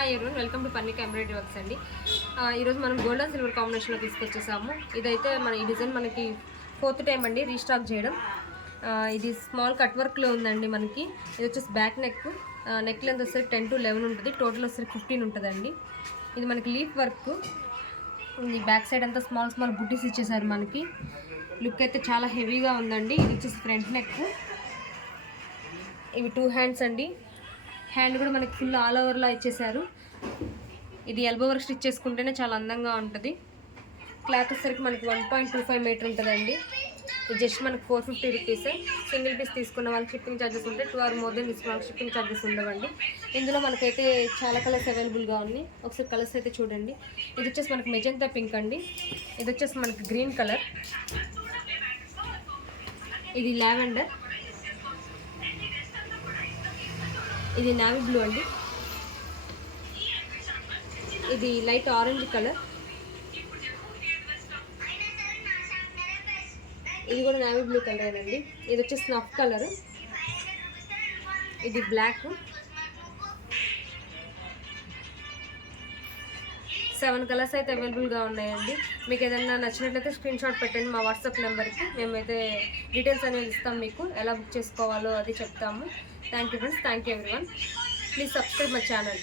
Hi everyone, welcome to Parnika embroidery works అండి. ఈరోజు మనం గోల్డ్ అండ్ సిల్వర్ కాంబినేషన్లో తీసుకొచ్చేసాము. ఇదైతే ఈ డిజైన్ మనకి 4th టైం అండి రీస్టాక్ చేయడం. ఇది స్మాల్ కట్ వర్క్లో ఉందండి. మనకి ఇది వచ్చేసి బ్యాక్ నెక్ లెంత్ వచ్చేసరికి 10 to 11 ఉంటుంది. టోటల్ వచ్చేసరికి 15 ఉంటుందండి. ఇది మనకి లీఫ్ వర్క్. ఈ బ్యాక్ సైడ్ అంతా స్మాల్ బుట్టీస్ ఇచ్చేసారు. మనకి లుక్ అయితే చాలా హెవీగా ఉందండి. ఇది వచ్చేసి ఫ్రంట్ నెక్. ఇవి 2 హ్యాండ్స్ అండి. హ్యాండ్ కూడా మనకి ఫుల్ ఆల్ ఓవర్లా ఇచ్చేసారు. ఇది ఎల్బో వర్క్ స్టిచ్ చేసుకుంటేనే చాలా అందంగా ఉంటుంది. క్లాత్ వచ్చేసరికి మనకి 1.25 మీటర్ ఉంటుందండి. ఇది జస్ట్ మనకి 450 రూపీస్. సింగిల్ పీస్ తీసుకున్న వాళ్ళకి షిప్పింగ్ ఛార్జెస్ ఉంటాయి. 2 or more తీసుకున్న వాళ్ళకి షిప్పింగ్ ఛార్జెస్ ఉండవండి. ఇందులో మనకైతే చాలా కలర్స్ అవైలబుల్గా ఉన్నాయి. ఒకసారి కలర్స్ అయితే చూడండి. ఇది వచ్చేసి మనకి మెజెంతా పింక్ అండి. ఇది వచ్చేసి మనకి గ్రీన్ కలర్. ఇది లావెండర్. ఇది నావీ బ్లూ అండి. ఇది లైట్ ఆరెంజ్ కలర్. ఇది కూడా నావీ బ్లూ కలర్ అండి. ఇది వచ్చి స్నఫ్ కలర్. ఇది బ్లాక్. 7 కలర్స్ అయితే అవైలబుల్గా ఉన్నాయండి. మీకు ఏదైనా నచ్చినట్లయితే స్క్రీన్ షాట్ పెట్టండి మా వాట్సాప్ నెంబర్కి. మేమైతే డీటెయిల్స్ అనేది ఇస్తాం. మీకు ఎలా బుక్ చేసుకోవాలో అది చెప్తాము. Thank you friends. Thank you everyone. Please subscribe my channel.